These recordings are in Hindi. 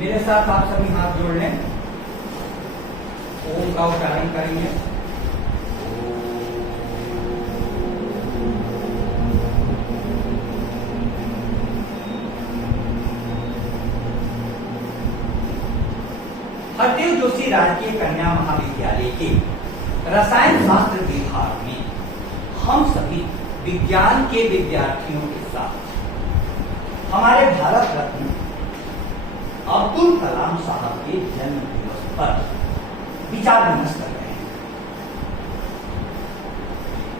मेरे साथ आप सभी हाथ जोड़ लें। ओम का उच्चारण करेंगे। हरदेव जोशी राजकीय कन्या महाविद्यालय के रसायन शास्त्र विभाग में हम सभी विज्ञान के विद्यार्थियों के साथ हमारे भारत रत्न अब्दुल कलाम साहब के जन्म दिवस पर विचार विमर्श कर रहे हैं।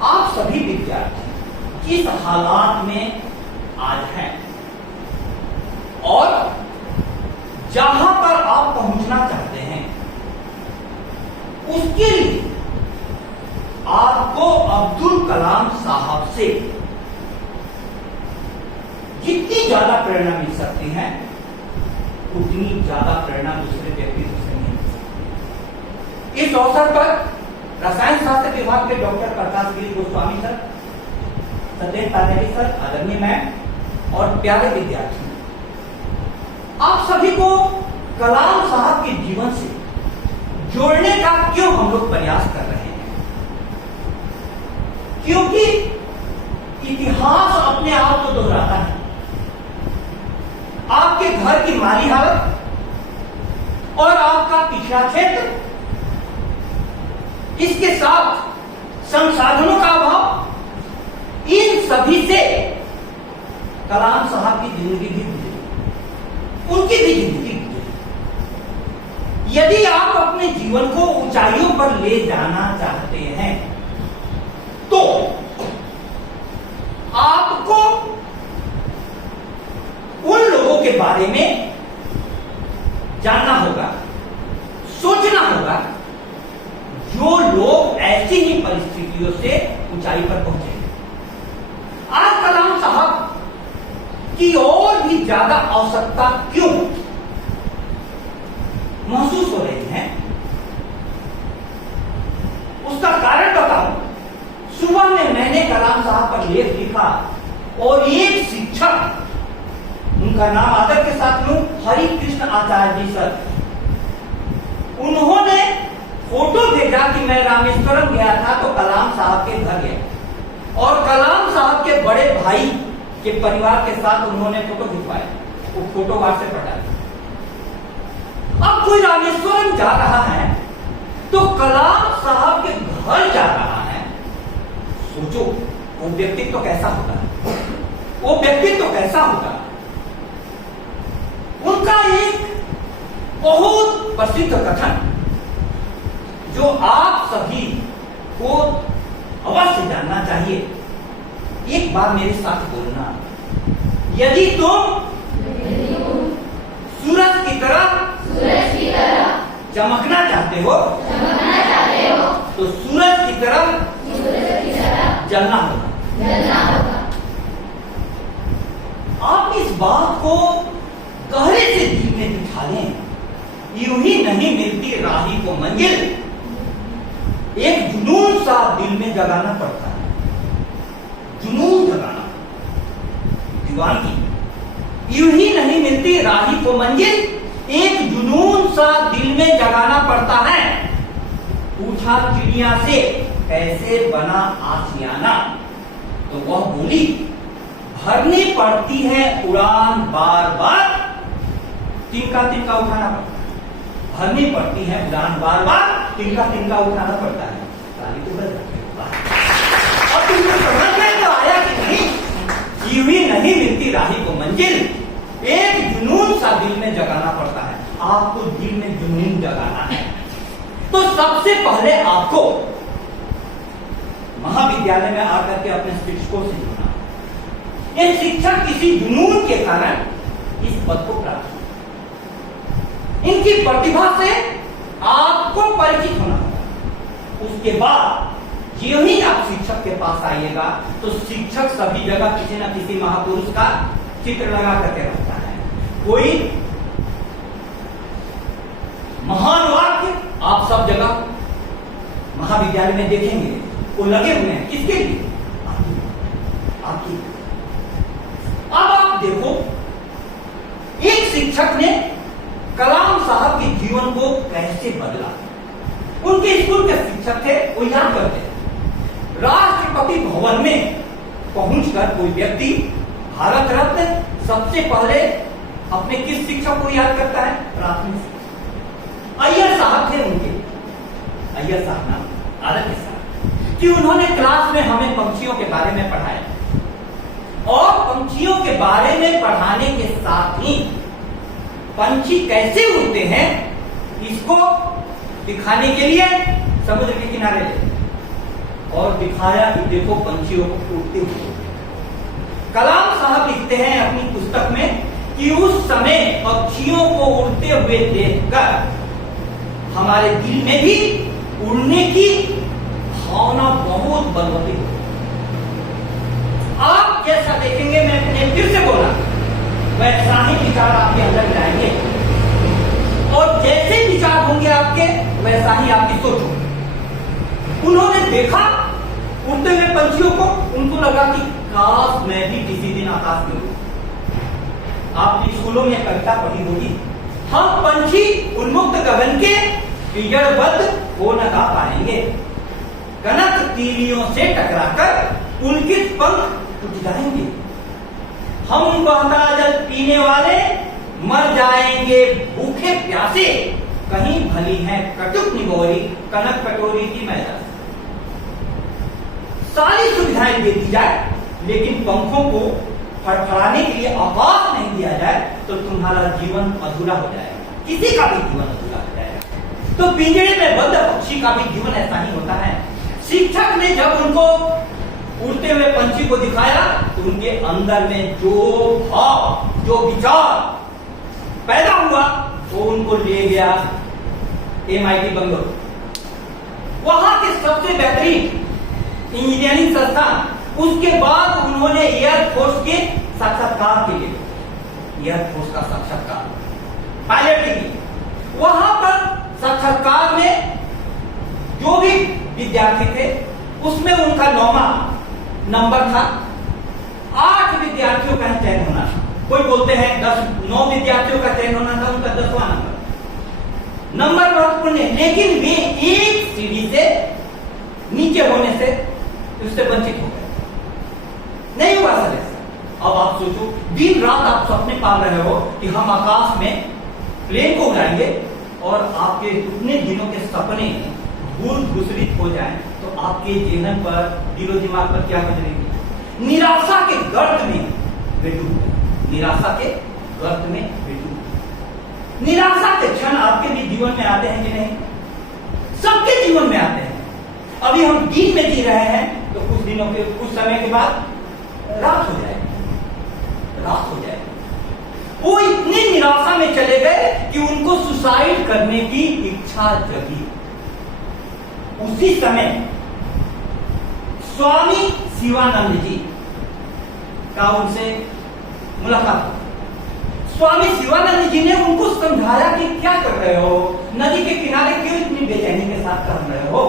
आप सभी विद्यार्थी किस हालात में आज हैं और जहां पर आप पहुंचना चाहते हैं उसके लिए आपको अब्दुल कलाम साहब से जितनी ज्यादा प्रेरणा मिल सकती है उतनी ज्यादा प्रेरणा दूसरे व्यक्तित्व से नहीं मिल सकती। इस अवसर पर रसायन शास्त्र विभाग के डॉक्टर प्रकाश गिरी गोस्वामी सर, सत्येंद्र पानेरी सर, आदरणीय मैम और प्यारे विद्यार्थी, आप सभी को कलाम साहब के जीवन से जोड़ने का क्यों हम लोग प्रयास कर रहे हैं? क्योंकि इतिहास अपने आप को दोहराता है। आपके घर की माली हालत और आपका पिछड़ा क्षेत्र, इसके साथ संसाधनों का अभाव, इन सभी से कलाम साहब की जिंदगी भी गुजरी, उनकी भी जिंदगी गुजरी। यदि आप अपने जीवन को ऊंचाइयों पर ले जाना चाहते हैं तो आपको उन लोगों के बारे में जानना होगा, सोचना होगा जो लोग ऐसी ही परिस्थितियों से ऊंचाई पर पहुंचे। आज कलाम साहब की और भी ज्यादा आवश्यकता क्यों महसूस हो रही है, उसका कारण बताऊं। सुबह में मैंने कलाम साहब पर लेख लिखा और एक शिक्षक, उनका नाम आदर के साथ लूं, हरि कृष्ण आचार्य जी सर, उन्होंने फोटो भेजा कि मैं रामेश्वरम गया था तो कलाम साहब के घर गया और कलाम साहब के बड़े भाई के परिवार के साथ उन्होंने फोटो खिंचवाया। वो फोटो व्हाट्सएप पर डाली। अब कोई रामेश्वरम जा रहा है तो कलाम साहब के घर जा रहा है, सोचो वो व्यक्तित्व तो कैसा होगा, वो व्यक्तित्व तो कैसा होगा। उनका एक बहुत प्रसिद्ध कथन जो आप सभी को अवश्य जानना चाहिए, एक बार मेरे साथ बोलना। यदि तुम सूरज की तरह चमकना चाहते हो तो सूरज की तरह जलना होगा। आप इस बात को गहरे से दिल में बिठा लें। यूं ही नहीं मिलती राही को मंजिल, एक जुनून सा दिल में जगाना पड़ता है। जुनून जगाना, दीवानगी। यूं ही नहीं मिलती राही को मंजिल, एक जुनून सा दिल में जगाना पड़ता है। पूछा चिड़िया से कैसे बना आशियाना तो वह बोली भरनी पड़ती है उड़ान बार बार, तिनका तिनका उठाना पड़ता है। भरनी पड़ती है उड़ान बार बार, तिनका तिनका उठाना पड़ता है। ताली तो बज जाती है। अब तुमको समझ में तो आया कि नहीं? यूं ही नहीं मिलती राही को मंजिल, एक जुनून सा दिल में जगाना पड़ता है। आपको दिल में जुनून जगाना है तो सबसे पहले आपको महाविद्यालय में आकर के अपने शिक्षकों से जुड़ना। ये शिक्षक किसी जुनून के कारण इस पद को प्राप्त हुए, इनकी प्रतिभा से आपको परिचित होना होगा। उसके बाद यूं ही आप शिक्षक के पास आइएगा तो शिक्षक सभी जगह किसी न किसी महापुरुष का चित्र लगा करके रखता है। कोई महान वाक्य आप सब जगह महाविद्यालय में देखेंगे, वो लगे हुए हैं। किसके लिए? आपकी। अब आप देखो, एक शिक्षक ने जीवन को कैसे बदला। उनके स्कूल के शिक्षक थे, वो याद करते थे, राष्ट्रपति भवन में पहुंचकर कोई व्यक्ति भारत रत्न सबसे पहले अपने किस शिक्षक को याद करता है? प्राथमिक शिक्षक अय्यर साहब थे उनके, अय्यर साहब नाम आदर के साथ, कि उन्होंने क्लास में हमें पंछियों के बारे में पढ़ाया और पंछियों के बारे में पढ़ाने के साथ ही पंछी कैसे उड़ते हैं इसको दिखाने के लिए समुद्र के किनारे ले और दिखाया कि देखो पंछियों को उड़ते हुए। कलाम साहब लिखते हैं अपनी पुस्तक में कि उस समय पक्षियों को उड़ते हुए देखकर हमारे दिल में भी उड़ने की भावना बहुत बलवती हुई। आप जैसा देखेंगे, मैंने फिर से बोला, वैसा ही विचार आपके अंदर जाएंगे और जैसे विचार होंगे आपके वैसा ही आपकी सोच होगी। उन्होंने देखा उड़ते हुए पंछियों को, उनको लगा कि काश मैं भी किसी दिन आकाश में उड़ूं। आपने स्कूलों में कविता पढ़ी होगी, हम पंछी उन्मुक्त गगन के पिंजड़बद्ध हो न गा पाएंगे, कनक तीलियों से टकराकर उनके पंख टूट जाएंगे, हम बहता जल पीने वाले मर जाएंगे भूखे प्यासे, कहीं भली है कटुक निगोरी कनक कटोरी की मैदान। सारी सुविधाएं दे दी जाए लेकिन पंखों को फड़फड़ाने के लिए आवाज नहीं दिया जाए तो तुम्हारा जीवन अधूरा हो जाएगा, किसी का भी जीवन अधूरा हो जाएगा। तो पिंजरे में बंद पक्षी का भी जीवन ऐसा ही होता है। शिक्षक ने जब उनको उड़ते हुए पंछी को दिखाया तो उनके अंदर में जो भाव, जो विचार पैदा हुआ वो उनको ले गया MIT बंगलुरु, वहां के सबसे बेहतरीन इंजीनियरिंग संस्थान। उसके बाद उन्होंने एयरफोर्स के साक्षात्कार के लिए, एयरफोर्स का साक्षात्कार पायलट के लिए, वहां पर साक्षात्कार में जो भी विद्यार्थी थे उसमें उनका 9वां नंबर था। 8 विद्यार्थियों का चयन होना था, कोई बोलते हैं 9 विद्यार्थियों का चयन होना था, उनका 10वां नंबर महत्वपूर्ण है, लेकिन वे एक सीढ़ी से नीचे होने से उससे वंचित हो गए, नहीं हुआ सर ऐसा। अब आप सोचो, दिन रात आप सपने पाल रहे हो कि हम आकाश में प्लेन को उड़ाएंगे और आपके उतने दिनों के सपने भूल भूसरित हो जाएं तो आपके जीवन पर, दिलो दिमाग पर क्या गुजरेगी? निराशा के गर्त में वे डूब गए, निराशा के गर्त में वे डूब गए। निराशा के क्षण आपके भी जीवन में आते हैं कि नहीं? सबके जीवन में आते हैं। अभी हम दिन में जी रहे हैं तो कुछ दिनों के, कुछ समय के बाद रात हो जाएगी, रात हो जाएगी। वो इतनी निराशा में चले गए कि उनको सुसाइड करने की इच्छा जगी। उसी समय स्वामी शिवानंद जी का उनसे मुलाकात हुई। स्वामी शिवानंद जी ने उनको समझाया कि क्या कर रहे हो, नदी के किनारे क्यों इतनी बेचैनी के साथ कर रहे हो,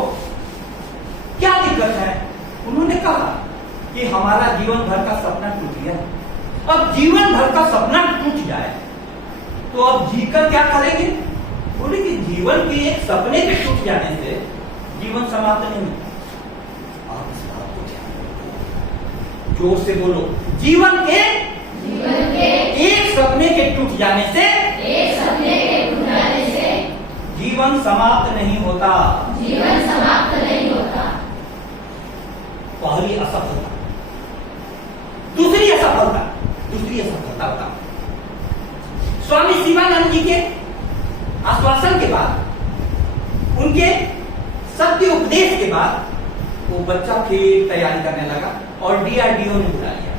क्या दिक्कत है? उन्होंने कहा कि हमारा जीवन भर का सपना टूट गया, अब जीवन भर का सपना टूट जाए तो अब जीकर क्या करेंगे? बोले कि जीवन के एक सपने के टूट जाने से जीवन समाप्त नहीं होता। आप इस बात को ध्यान रखो, जोर से बोलो, जीवन के एक सपने के टूट जाने से जीवन समाप्त नहीं होता, जीवन समाप्त नहीं होता। पहली असफलता, दूसरी असफलता होता। स्वामी शिवानंद जी के आश्वासन के बाद, उनके सत्य उपदेश के बाद वो बच्चा फिर तैयारी करने लगा और DRDO ने बुला लिया,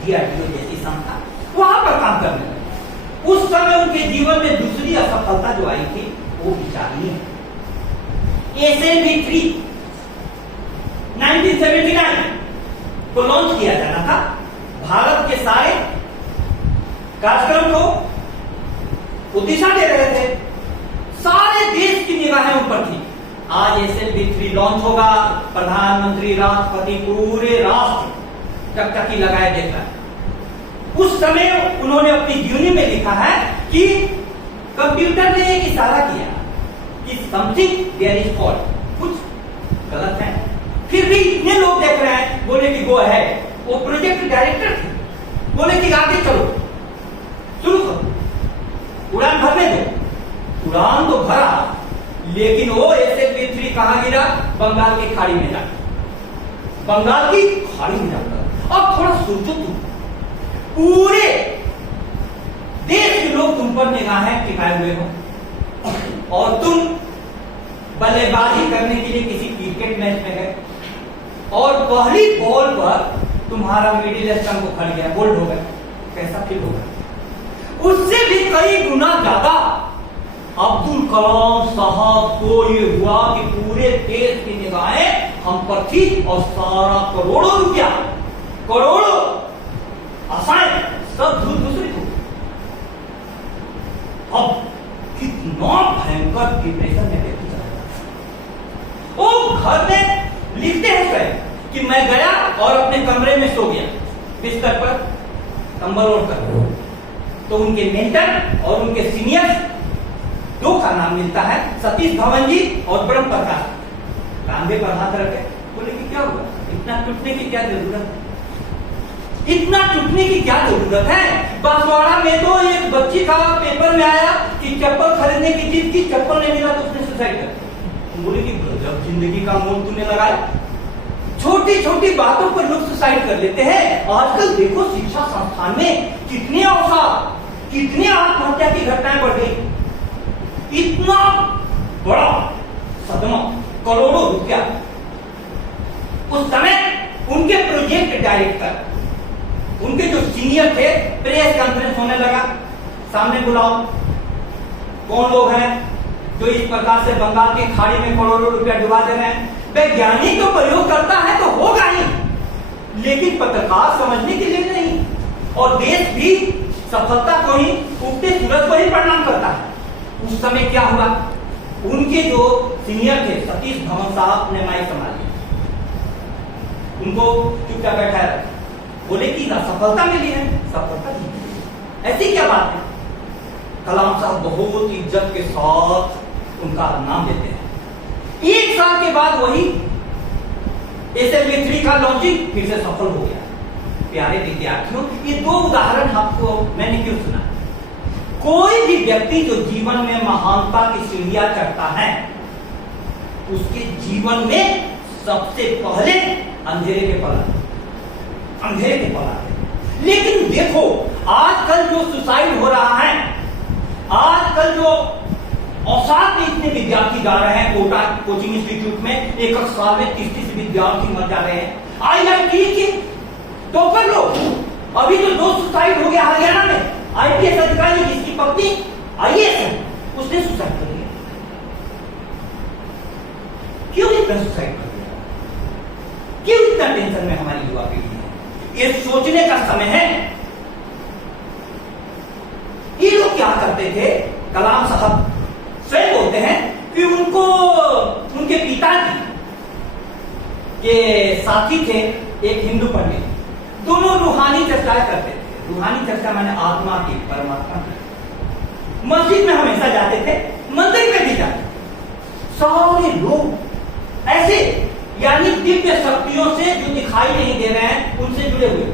DRDO जैसी संस्था, वहां पर काम करने लगा। उस समय उनके जीवन में दूसरी असफलता जो आई थी वो विचारणीय है। SLV-3 1979 को लॉन्च किया जाना था। भारत के सारे कार्यक्रम को वो दिशा दे रहे थे, सारे देश की निगाहें उन पर थी। आज SLV-3 लॉन्च होगा, प्रधानमंत्री, राष्ट्रपति, पूरे राष्ट्र टकटकी लगाए देख रहा है। उस समय उन्होंने अपनी जीवनी में लिखा है कि कंप्यूटर ने एक इशारा किया कि समथिंग देयर इज फॉल्ट, कुछ गलत है। फिर भी इतने लोग देख रहे हैं, बोले कि गो है। वो प्रोजेक्ट डायरेक्टर थे, बोले कि आगे चलो, शुरू करो, उड़ान भरने दो। उड़ान तो भरा, लेकिन वो SLV-3 कहां गिरा? बंगाल की खाड़ी में जाकर, बंगाल की खाड़ी में जाकर। अब थोड़ा सोचो तुम, पूरे देश के लोग तुम पर निगाहें टिकाए हुए हो और तुम बल्लेबाजी करने के लिए किसी क्रिकेट मैच में गए और पहली बॉल पर तुम्हारा मिडिल स्टंप उखड़ गया, बोल्ड हो गया, कैसा फील होगा? उससे भी कई गुना ज्यादा अब्दुल कलाम साहब को ये हुआ कि पूरे देश की निगाहें हम पर थी और सारा करोड़ों रुपया, करोड़ों आशाएं सब धूल दूसरी थी। अब कितना भयंकर डिप्रेशन में व्यक्ति चला जाता। वो घर में लिखते हैं कि मैं गया और अपने कमरे में सो गया, बिस्तर पर कंबल ओढ़कर। तो उनके मेंटर और उनके सीनियर दो का नाम मिलता है, सतीश धवन जी और ब्रह्म प्रकाश। कांधे पर हाथ रखे, बोले कि क्या हुआ, इतना टूटने की क्या जरूरत है? इतना टूटने की क्या जरूरत है? बांसवाड़ा में तो एक बच्ची का पेपर में आया कि चप्पल खरीदने की जिद की, चप्पल नहीं मिला तो उसने सुसाइड कर दिया। बोले कि गजब जिंदगी का मोल तूने लगाया। छोटी छोटी बातों पर लोग सुसाइड कर लेते हैं। आजकल देखो शिक्षा संस्थान में कितने अवसर, कितने आत्महत्या की घटनाएं बढ़ गई। इतना बड़ा सदमा, करोड़ों रुपया। उस समय उनके प्रोजेक्ट डायरेक्टर, उनके जो सीनियर थे, प्रेस कॉन्फ्रेंस होने लगा, सामने बुलाओ, कौन लोग हैं जो इस प्रकार से बंगाल की खाड़ी में करोड़ों रुपया डुबा दे रहे हैं? वैज्ञानिक तो प्रयोग करता है तो होगा ही, लेकिन पत्रकार समझने के लिए नहीं। और देश भी सफलता को ही, उगते सूरज को ही प्रणाम करता है। उस समय क्या हुआ? उनके जो सीनियर थे सतीश धवन साहब ने माइक संभाल लिया, उनको चुपचाप बैठा रखा, बोले कि सफलता मिली है, सफलता मिली, ऐसी क्या बात है? कलाम साहब बहुत इज्जत के साथ उनका नाम लेते हैं। एक साल के बाद वही SLV-3 का लॉन्चिंग फिर से सफल हो गया। प्यारे विद्यार्थियों, ये दो उदाहरण आपको मैंने क्यों सुना? कोई भी व्यक्ति जो जीवन में महानता की सीढ़ियां चढ़ता है, उसके जीवन में सबसे पहले अंधेरे के पल आते। लेकिन देखो आजकल जो सुसाइड हो रहा है, आजकल जो औसत में इतने विद्यार्थी जा रहे हैं कोटा कोचिंग इंस्टीट्यूट में, एक साल में 30 विद्यार्थी मर जा रहे हैं। IIT के टॉपर लोग, अभी तो 2 सुसाइड हो गया हरियाणा में। IPS अधिकारी जिसकी पत्नी IAS है, उसने सुसाइड कर लिया। क्यों इतना सुसाइड कर लिया? क्यों इतना टेंशन में हमारी युवा पीढ़ी है? ये सोचने का समय है। ये लोग क्या करते थे? कलाम साहब स्वयं बोलते हैं कि उनको उनके पिताजी के साथी थे एक हिंदू पंडित, दोनों रूहानी चर्चाएं करते थे। रूहानी चर्चा माने आत्मा की, परमात्मा की। मस्जिद में हमेशा जाते थे, मंदिर में भी जाते थे। सारे लोग ऐसे, यानी दिव्य शक्तियों से जो दिखाई नहीं दे रहे हैं, उनसे जुड़े हुए।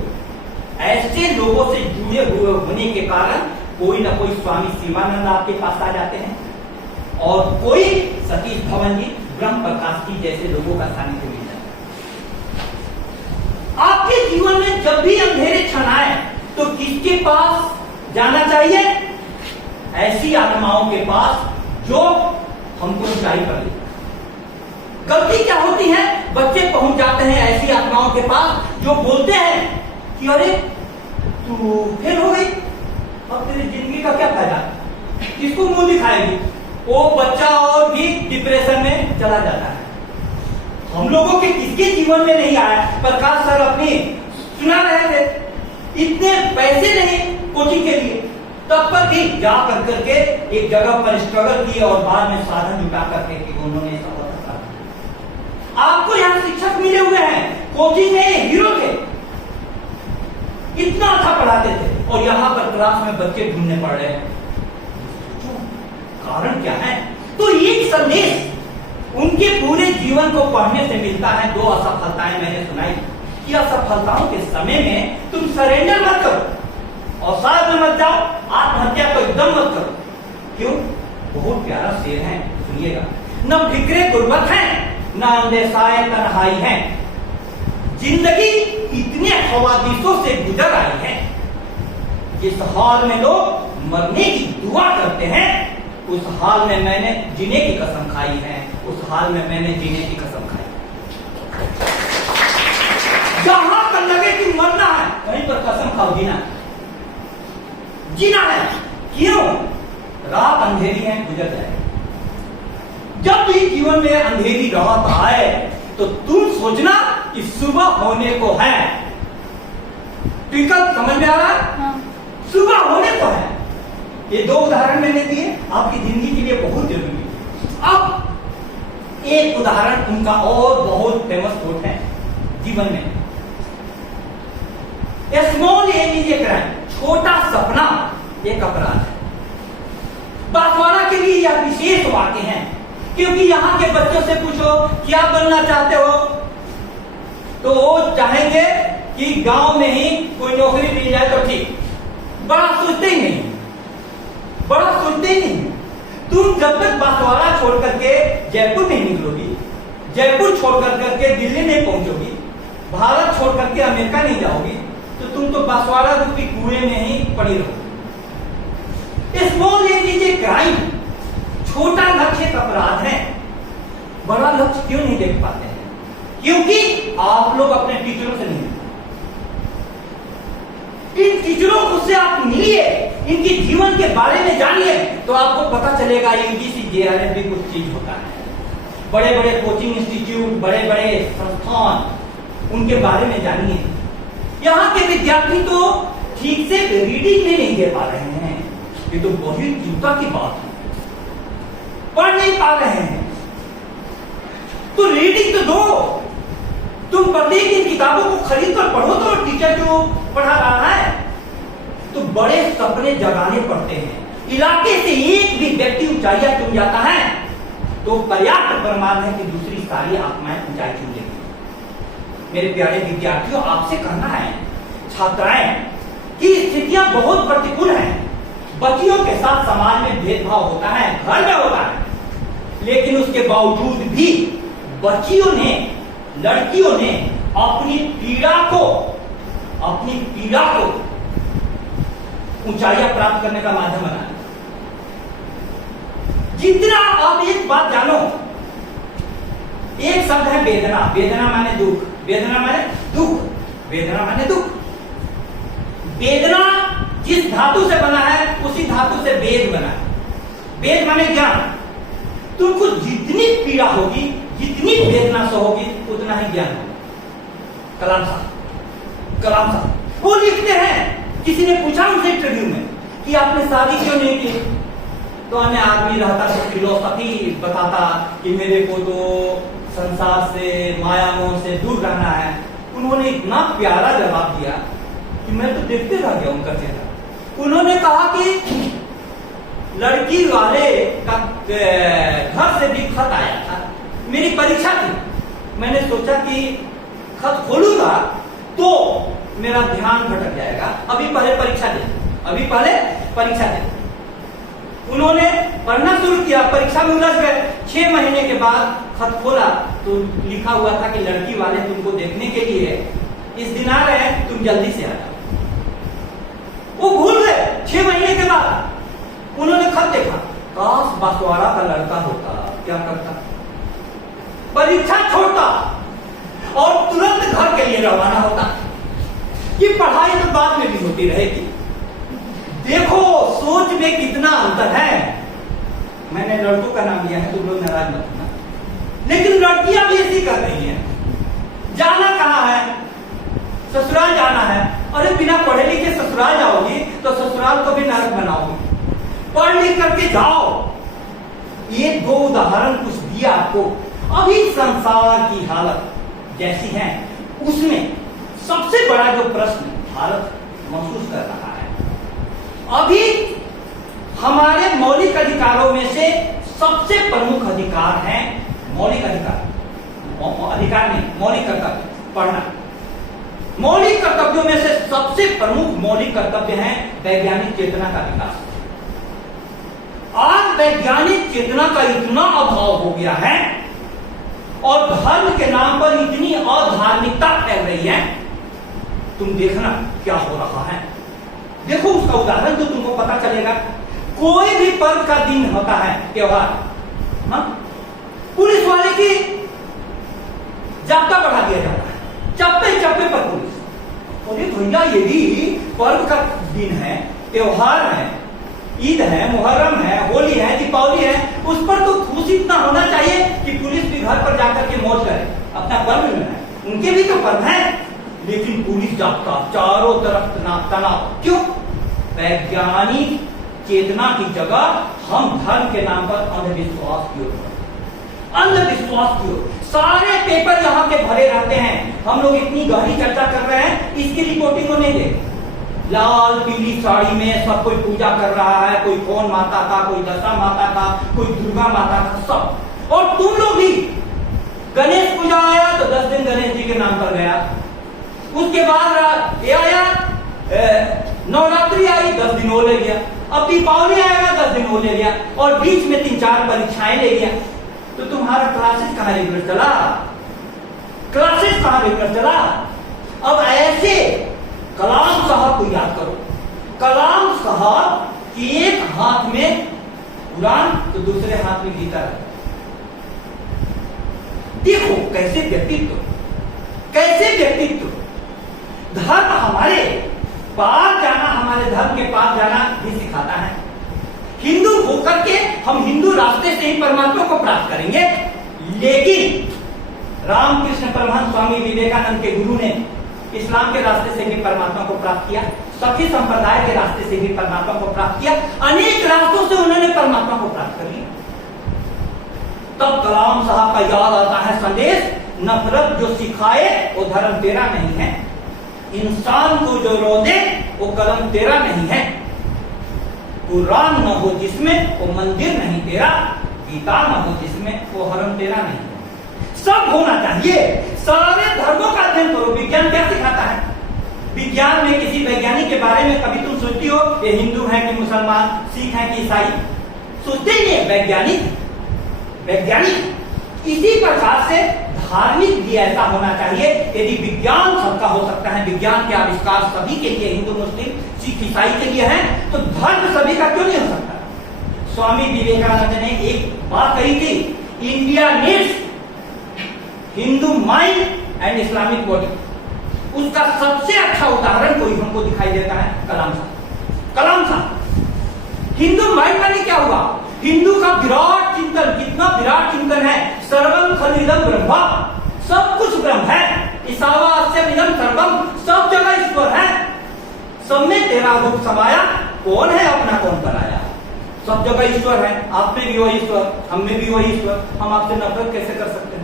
ऐसे लोगों से जुड़े हुए होने के कारण कोई ना कोई स्वामी शिवानंद आपके पास आ जाते हैं और कोई सतीश धवन जी, ब्रह्म प्रकाश जी जैसे लोगों का सानिध्य मिल जाता है। आपके जीवन में जब भी अंधेरे क्षण आए तो किसके पास जाना चाहिए? ऐसी आत्माओं के पास जो हमको ऊंचाई पर ले। गलती क्या होती है? बच्चे पहुंच जाते हैं ऐसी आत्माओं के पास जो बोलते हैं कि अरे तू फेल हो गई, अब तेरी जिंदगी का क्या फायदा, किसको मुंह दिखाएगी? वो बच्चा और भी डिप्रेशन में चला जाता है। हम लोगों के किसके जीवन में नहीं आया? प्रकाश सर अपनी सुना रहे थे, इतने पैसे नहीं कोचिंग के लिए, तब पर भी जा करके एक जगह पर स्ट्रगल किए और बाद में साधन जुटा करके कि उन्होंने सफलता प्राप्त। आपको यहाँ शिक्षक मिले हुए हैं, कोचिंग में हीरो थे, इतना अच्छा पढ़ाते थे, और यहाँ पर क्लास में बच्चे ढूंढने पड़ रहे हैं। कारण क्या है? तो एक संदेश उनके पूरे जीवन को पढ़ने से मिलता है। 2 असफलताएं मैंने सुनाई कि असफलताओं के समय में तुम सरेंडर मत करो और साथ में मत जाओ, आत्महत्या तो एकदम मत करो। क्यों? बहुत प्यारा शेर है, सुनिएगा। न फिक्रे गुर्बत है, न अंदेशाए तन्हाई है, जिंदगी इतने हवादिशों से गुजर आई है, जिस हाल में लोग मरने की दुआ करते हैं, उस हाल में मैंने जीने की कसम खाई है, उस हाल में मैंने जीने की कसम खाई। जहां पर लगे कि मरना है, वहीं पर कसम खाओ जीना है। क्यों? रात अंधेरी है, गुजर जाएगी। जब भी जीवन में अंधेरी रात आए तो तुम सोचना कि सुबह होने को है। ट्विंकल, समझ में आ रहा है? हाँ। सुबह होने को है। ये 2 उदाहरण मैंने दिए, आपकी जिंदगी के लिए बहुत जरूरी है। अब एक उदाहरण उनका और बहुत फेमस कोट है जीवन में, a small aim is a crime, छोटा सपना एक अपराध है। बांसवाड़ा के लिए यह विशेष वाक्य है, क्योंकि यहाँ के बच्चों से पूछो क्या बनना चाहते हो, तो वो चाहेंगे कि गांव में ही कोई नौकरी मिल जाए तो ठीक। बड़ा सोचते ही नहीं। तुम जब तक बांसवाड़ा छोड़ करके जयपुर नहीं निकलोगी, जयपुर छोड़ करके दिल्ली नहीं पहुंचोगी, भारत छोड़ करके अमेरिका नहीं जाओगी, तो तुम तो बांसवाड़ा रूपी कुएं में ही पड़ी रहोगी। Small aim is a crime, छोटा लक्ष्य एक अपराध है। बड़ा लक्ष्य क्यों नहीं देख पाते हैं? क्योंकि आप लोग अपने टीचरों से नहीं, इन टीचरों से आप मिलिए, इनके जीवन के बारे में जानिए, तो आपको पता चलेगा यूजीसी जेआरएफ भी कुछ चीज होता है। बड़े बड़े कोचिंग इंस्टीट्यूट, बड़े बड़े संस्थान, उनके बारे में जानिए। यहाँ के विद्यार्थी तो ठीक से रीडिंग में नहीं दे पा रहे हैं, ये तो बहुत चिंता की बात है। पढ़ नहीं पा रहे हैं तो रीडिंग तो दो। तुम प्रत्येक दिन किताबों को खरीद कर पढ़ो तो टीचर जो पढ़ा रहा है, तो बड़े सपने जगाने पड़ते हैं। इलाके से एक भी व्यक्ति ऊंचाइयां चुन जाता है तो पर्याप्त प्रमाण है कि दूसरी सारी आत्माएं ऊंचाई चुन लेती। मेरे प्यारे विद्यार्थियों, आपसे कहना है, छात्राएं की स्थितियां बहुत प्रतिकूल हैं। बच्चियों के साथ समाज में भेदभाव होता है, घर में होता है, लेकिन उसके बावजूद भी बच्चियों ने, लड़कियों ने अपनी पीड़ा को ऊंचाइयां प्राप्त करने का माध्यम बनाया। जितना आप एक बात जानो, एक शब्द है वेदना। वेदना माने दुख, वेदना माने दुख, वेदना माने दुख। वेदना जिस धातु से बना है उसी धातु से वेद बना है। वेद माने ज्ञान। तुमको जितनी पीड़ा होगी, जितनी वेदना से होगी, उतना ही ज्ञान होगा। कलाम साहब वो लिखते हैं, किसी ने पूछा उनसे इंटरव्यू में कि आपने शादी क्यों नहीं की, तो अन्य आदमी रहता तो फिलोसफी बताता कि मेरे को तो संसार से, माया मोह से दूर रहना है। उन्होंने इतना प्यारा जवाब दिया कि मैं तो देखते रह गया उनका चेहरा। उन्होंने कहा कि लड़की वाले का घर से भी खत आया था, मेरी परीक्षा थी, मैंने सोचा कि खत खोलूंगा तो मेरा ध्यान भटक जाएगा, अभी पहले परीक्षा दे। उन्होंने पढ़ना शुरू किया, परीक्षा में उलझ गए। 6 महीने के बाद खत खोला तो लिखा हुआ था कि लड़की वाले तुमको देखने के लिए इस दिन आ रहे हैं, तुम जल्दी से आ जाओ। वो भूल गए। 6 महीने के बाद उन्होंने खत देखा, काश बांसवाड़ा का लड़का होता, क्या करता, परीक्षा छोड़ता और तुरंत घर के लिए रवाना होता। ये पढ़ाई तो बाद में भी होती रहेगी। देखो सोच में कितना अंतर है। मैंने लड़कों का नाम लिया है, तुम लोग नाराज मत होना, लेकिन लड़कियां भी ऐसी कर रही हैं। जाना कहाँ है? ससुराल जाना है। अरे बिना पढ़े लिखे ससुराल जाओगी तो ससुराल को भी नरक बनाओगी। पढ़ लिख करके जाओ। ये 2 उदाहरण कुछ दिया आपको। अभी संसार की हालत जैसी है, उसमें सबसे बड़ा जो प्रश्न भारत महसूस कर रहा है, अभी हमारे मौलिक अधिकारों में से सबसे प्रमुख अधिकार है मौलिक अधिकार, अधिकार नहीं, मौलिक कर्तव्य। पढ़ना, मौलिक कर्तव्यों में से सबसे प्रमुख मौलिक कर्तव्य है वैज्ञानिक चेतना का विकास। आज वैज्ञानिक चेतना का इतना अभाव हो गया है और धर्म के नाम पर इतनी अधार्मिकता फैल रही है, तुम देखना क्या हो रहा है। देखो उसका उदाहरण तो तुमको पता चलेगा। कोई भी पर्व का दिन होता है, त्योहार, पुलिस वाले की जाब्ता बढ़ा दिया जाता है, चप्पे चप्पे पर पुलिस। अरे भैया ये भी पर्व का दिन है, त्योहार है, ईद है, मुहर्रम है, होली है, दीपावली है, उस पर तो खुश इतना होना चाहिए कि पुलिस भी घर पर जाकर के मौज करे, अपना पर्व मनाए। उनके भी तो पर्व है, लेकिन पुलिस जाब्ता चारों तरफ तनाव। क्यों? वैज्ञानिक चेतना की जगह हम धर्म के नाम पर अंधविश्वास की ओर, अंधविश्वास की ओर। सारे पेपर यहाँ के भरे रहते हैं। हम लोग इतनी गहरी चर्चा कर रहे हैं, इसकी रिपोर्टिंग को नहीं दे। लाल पीली साड़ी में सब कोई पूजा कर रहा है, कोई कौन माता का, कोई दशा माता का, कोई दुर्गा माता का, सब। और तुम लोग भी, गणेश पूजा आया तो 10 दिन गणेश जी के नाम पर गया, उसके बाद ये आया, नवरात्रि आई 10 दिन वो ले गया, अब दीपावली आएगा 10 दिन वो ले गया, और बीच में 3-4 परीक्षाएं ले गया। तो तुम्हारा क्लासेस कहाँ रेगुलर चला? क्लासेस कहाँ रेगुलर चला? अब ऐसे कलाम साहब को याद करो। कलाम साहब की एक हाथ में कुरान तो दूसरे हाथ में गीता है। देखो कैसे व्यक्तित्व, कैसे व्यक्तित्व। धर्म हमारे पार जाना, हमारे धर्म के पार जाना भी सिखाता है। हिंदू होकर के हम हिंदू रास्ते से ही परमात्मा को प्राप्त करेंगे, लेकिन रामकृष्ण परमहंस स्वामी विवेकानंद के गुरु ने इस्लाम के रास्ते से भी परमात्मा को प्राप्त किया, सखी संप्रदाय के रास्ते से भी परमात्मा को प्राप्त किया, अनेक रास्तों से उन्होंने परमात्मा को प्राप्त कर लिया। तब कलाम साहब का याद आता है संदेश, नफरत जो सिखाए वो धर्म तेरा नहीं है, इंसान को जो रोदे वो कर्म तेरा नहीं है, कुरान न हो जिसमें वो मंदिर नहीं तेरा, गीता न हो जिसमें वो हरम तेरा नहीं। सब होना चाहिए, सारे धर्मों का अध्ययन करो। विज्ञान क्या सिखाता है? विज्ञान में किसी वैज्ञानिक के बारे में कभी तुम सोचती हो ये हिंदू है कि मुसलमान, सिख है कि ईसाई? सोचते ही नहीं। वैज्ञानिक इसी प्रकार से धार्मिक भी ऐसा होना चाहिए। यदि विज्ञान सबका हो सकता है, विज्ञान के आविष्कार सभी के लिए, हिंदू मुस्लिम सिख ईसाई के लिए है, तो धर्म सभी का क्यों नहीं हो सकता? स्वामी विवेकानंद ने एक बात कही थी, India needs Hindu mind and Islamic body. उसका सबसे अच्छा उदाहरण कोई हमको दिखाई देता है, कलाम साहब। कलाम साहब हिंदू माइंड माने क्या हुआ? हिंदू का विराट चिंतन, कितना विराट चिंतन है, सर्वम खलिदम ब्रह्मा, सब कुछ ब्रह्म है, ईसावा अस्यमिदं सर्वम, सब जगह ईश्वर है, सब में तेरा रूप समाया, कौन है अपना कौन कराया, सब जगह ईश्वर है। आप में भी वही ईश्वर, हम में भी वही ईश्वर। हम आपसे नफरत कैसे कर सकते हैं?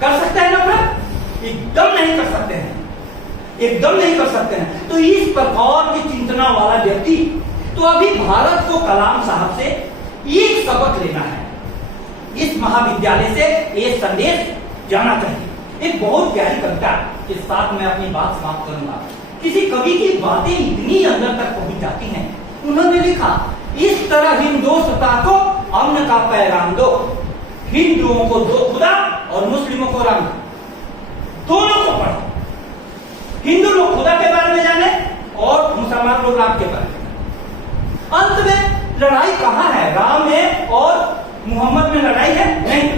कर सकते हैं नफरत? एकदम नहीं कर सकते हैं, एकदम नहीं कर सकते हैं। तो इस प्रकार की चिंतना वाला व्यक्ति, तो अभी भारत को कलाम साहब से एक सबक लेना है, इस महाविद्यालय से ये संदेश जाना चाहिए। एक बहुत प्यारी कविता के साथ मैं अपनी बात समाप्त करूंगा। किसी कवि की बातें इतनी अंदर तक पहुंच जाती हैं। उन्होंने लिखा, इस तरह हिंदुस्ता को अमन का पैगाम दो, हिंदुओं को दो खुदा और मुस्लिमों को राम, दोनों को पढ़ो। हिंदू लोग खुदा के बारे में जाने और मुसलमान लोग राम के बारे में। अंत में लड़ाई कहां है? राम में और मोहम्मद में लड़ाई है? नहीं,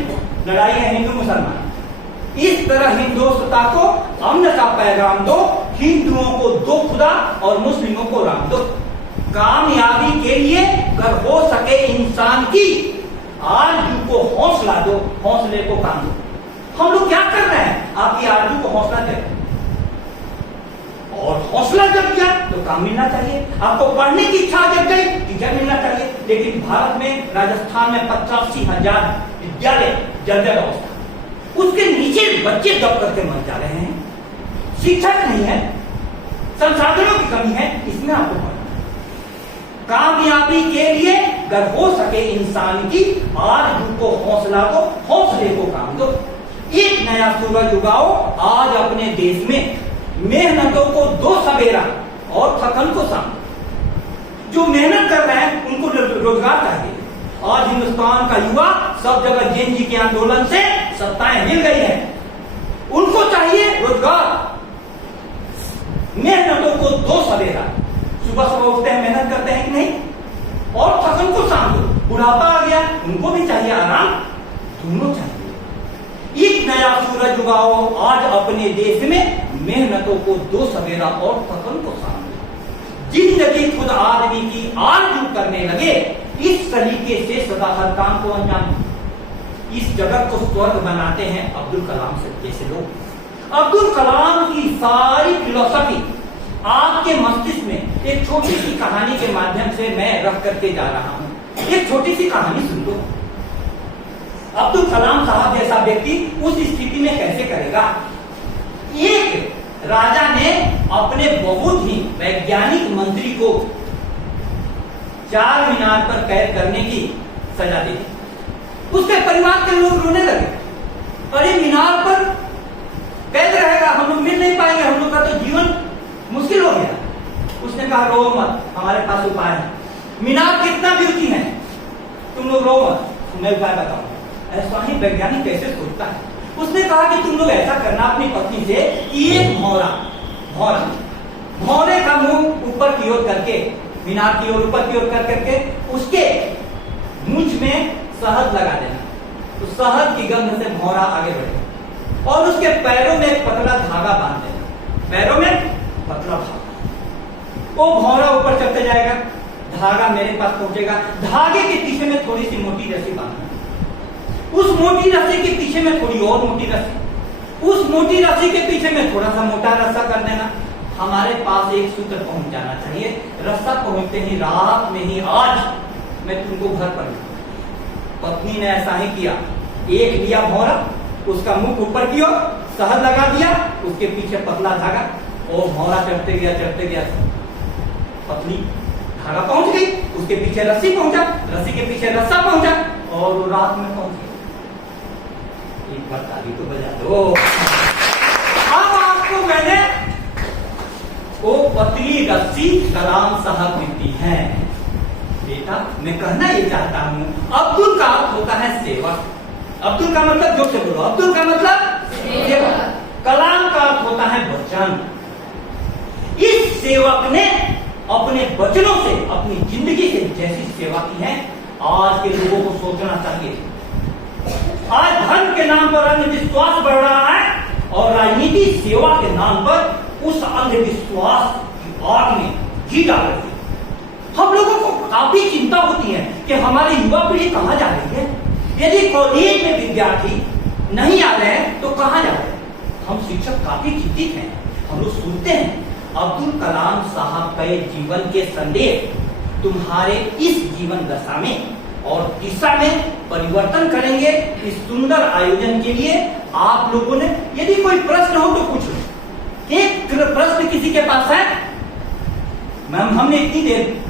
लड़ाई है हिंदू मुसलमान। इस तरह हिंदुस्ता को अमन का पैगाम दो, हिंदुओं को दो खुदा और मुस्लिमों को राम दो। कामयाबी के लिए अगर हो सके इंसान की, आरजू को हौसला दो, हौसले को काम दो। हम लोग क्या कर रहे हैं? आपकी आरजू को हौसला दे, और हौसला जग गया तो काम मिलना चाहिए। आपको पढ़ने की इच्छा जग गई, टीचर मिलना चाहिए। लेकिन भारत में, राजस्थान में 85,000 विद्यालय जर्जर अवस्था, उसके नीचे बच्चे दब करके मर जा रहे हैं। शिक्षक नहीं है, संसाधनों की कमी है, इसमें आपको पढ़ना है। कामयाबी के लिए अगर हो सके इंसान की आरज़ू को, हौसले को काम दो। एक नया सूरज उगाओ आज अपने देश में, मेहनतों को दो सवेरा और थकन को शाम। जो मेहनत कर रहे हैं उनको रोजगार चाहिए। आज हिंदुस्तान का युवा सब जगह जेन जी के आंदोलन से सत्ताएं मिल गई है, उनको चाहिए रोजगार। मेहनतों को दो सवेरा, सुबह सुबह उठते हैं मेहनत करते हैं कि नहीं, और थकन को शाम दो। बुढ़ापा आ गया उनको भी चाहिए आराम, दोनों चाहिए। एक नया सूरज उगाओ आज अपने देश में, मेहनतों को दो सवेरा और थकन को शाम दो। जिंदगी खुद आदमी की आरज़ू करने लगे, इस तरीके से सदा हर काम को अंजाम दो। इस जगत को स्वर्ग बनाते हैं अब्दुल कलाम से जैसे लोग। अब्दुल कलाम की सारी फिलॉसफी आपके मस्तिष्क में एक छोटी सी कहानी के माध्यम से मैं रख करके जा रहा हूं। एक छोटी सी कहानी सुन लो। अब्दुल कलाम साहब जैसा व्यक्ति उस स्थिति में कैसे करेगा। एक राजा ने अपने बहुत ही वैज्ञानिक मंत्री को चार मीनार पर कैद करने की सजा दी। उसके परिवार के लोग रोने लगे, अरे मीनार पर कैद रहेगा, हम लोग मिल नहीं पाएंगे, हम लोग का तो जीवन मुश्किल हो गया। उसने कहा रो मत, हमारे पास उपाय है। मीनार कितना भी ऊंची है, तुम लोग रो मत, मैं उपाय बताऊंगा। ऐसा ही वैज्ञानिक कैसे सोचता है। उसने कहा कि तुम लोग ऐसा करना अपनी पत्नी से, एक भौरे का मुंह ऊपर की ओर करके, मीनार की ओर ऊपर की ओर कर करके उसके मूंछ में शहद लगा देना, तो शहद की गंध से भौरा आगे बढ़ेगा। और उसके पैरों में एक पतला धागा बांध देना, पैरों में पतला धागा, वो भौरा ऊपर चलते जाएगा, धागा मेरे पास पहुंचेगा। धागे के पीछे में थोड़ी सी मोटी रस्सी बांधना, उस मोटी रस्सी के पीछे में थोड़ी और मोटी रस्सी, उस मोटी रस्सी के पीछे में थोड़ा सा मोटा रस्सा कर देना। हमारे पास एक सूत्र पहुंच जाना चाहिए। रस्सा पहुंचते ही रात में ही आज मैं तुमको घर पर। पत्नी ने ऐसा ही किया, एक लिया भौरा, उसका मुख ऊपर किया, शहद लगा दिया, उसके पीछे पतला धागा, और भौरा चढ़ते गया, पतली धागा पहुंच गई, उसके पीछे रस्सी पहुंचा, रस्सी के पीछे रस्सा पहुंचा, और वो रात में पहुंच गई। एक बार ताली तो बजा दो। अब आपको मैंने वो पतली रस्सी कलाम साहब मिलती है। बेटा मैं कहना ये चाहता हूं, अब्दुल का अर्थ होता है सेवक। अब्दुल का मतलब जो से बोलो, अब्दुल का मतलब सेवक। कलाम का अर्थ होता है वचन। इस सेवक ने अपने वचनों से, अपनी जिंदगी से जैसी सेवा की है, आज के लोगों को सोचना चाहिए। आज धर्म के नाम पर अंधविश्वास बढ़ रहा है, और राजनीति सेवा के नाम पर उस अंधविश्वास की आग में घी डाल रही है। हम लोगों को काफी चिंता होती है कि हमारी युवा पीढ़ी कहां जा रही है। यदि कॉलेज में विद्यार्थी नहीं आ रहे हैं तो कहां जा रहे हैं। हम शिक्षक काफी चिंतित हैं। हम लोग सुनते हैं अब्दुल कलाम साहब के जीवन के संदेश तुम्हारे इस जीवन दशा में और दिशा में परिवर्तन करेंगे। इस सुंदर आयोजन के लिए आप लोगों ने, यदि कोई प्रश्न हो तो पूछो। एक प्रश्न किसी के पास है? मैम हमने इतनी देर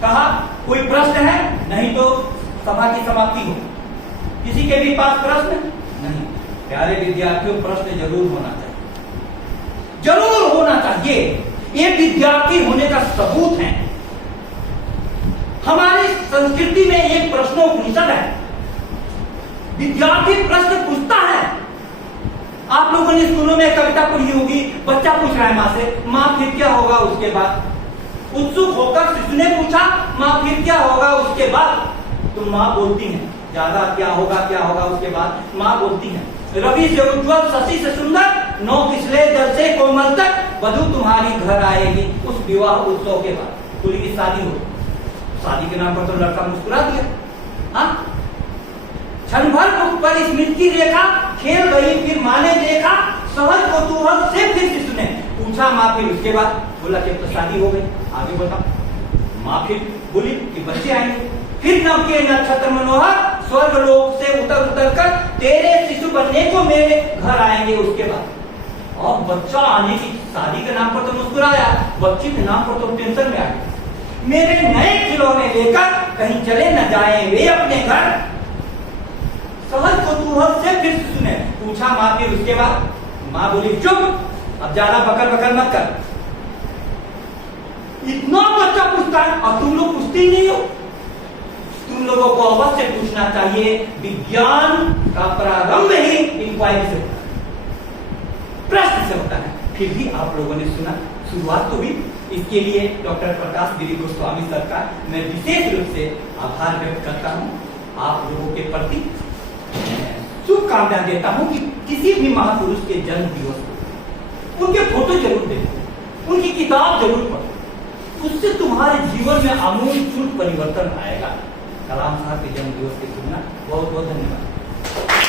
कहा, कोई प्रश्न है? नहीं तो सभा की समाप्ति हो। किसी के भी पास प्रश्न नहीं? प्यारे विद्यार्थियों, प्रश्न जरूर होना चाहिए, जरूर होना चाहिए। ये विद्यार्थी होने का सबूत है। हमारी संस्कृति में एक प्रश्नोपनिषद है। विद्यार्थी प्रश्न पूछता है। आप लोगों ने स्कूलों में कविता पढ़ी होगी, बच्चा पूछ रहा है माँ से, माँ फिर क्या होगा उसके बाद? उत्सुक होकर शिशु ने पूछा, माँ फिर क्या होगा उसके बाद? तो माँ बोलती है, ज्यादा क्या होगा उसके बाद? माँ बोलती है, रवि से उज्ज्वल, शशि से सुंदर, नौ पिछले दर से कोमल तक वधु तुम्हारी घर आएगी उस विवाह उत्सव के बाद। पूरी की शादी हो, शादी के नाम पर तो लड़का मुस्कुरा दिया। हाँ, क्षण भर पर स्मृति की रेखा खेल गई, फिर माँ ने देखा सहज कौतूहल से, फिर शिशु ने पूछा माँ फिर उसके बाद? बोला कि तो शादी हो गई, आगे बता। माँ फिर बोली कि बच्चे आएंगे, फिर नव के नक्षत्र मनोहर स्वर्ग लोक से उतर कर तेरे शिशु बनने को मेरे घर आएंगे उसके बाद। और बच्चा आने की, शादी के नाम पर तो मुस्कुराया, बच्ची के नाम पर तो टेंशन में आ गया। मेरे नए खिलौने लेकर कहीं चले न जाएं वे अपने घर। सहज कौतूहल से फिर से सुने, पूछा माँ फिर उसके बाद। माँ बोली चुप, अब ज्यादा बकर बकर मत कर। इतना बच्चा पूछता है और तुम लोग पूछते ही नहीं हो। तुम लोगों को अवश्य पूछना चाहिए। विज्ञान का प्रारंभ ही इंक्वायरी से होता है, प्रश्न से होता है। फिर भी आप लोगों ने सुना, शुरुआत तो हुई। इसके लिए डॉक्टर प्रकाश गिरी गोस्वामी सर का मैं विशेष रूप से आभार व्यक्त करता हूं। आप लोगों के प्रति शुभकामनाएं देता हूं कि किसी भी महापुरुष के जन्म दिवस को उनके फोटो जरूर देखो, उनकी किताब जरूर पढ़ो। उससे तुम्हारे जीवन में आमूल चूल परिवर्तन आएगा। कलाम साहब के जन्म दिवस की सुनना। बहुत बहुत धन्यवाद।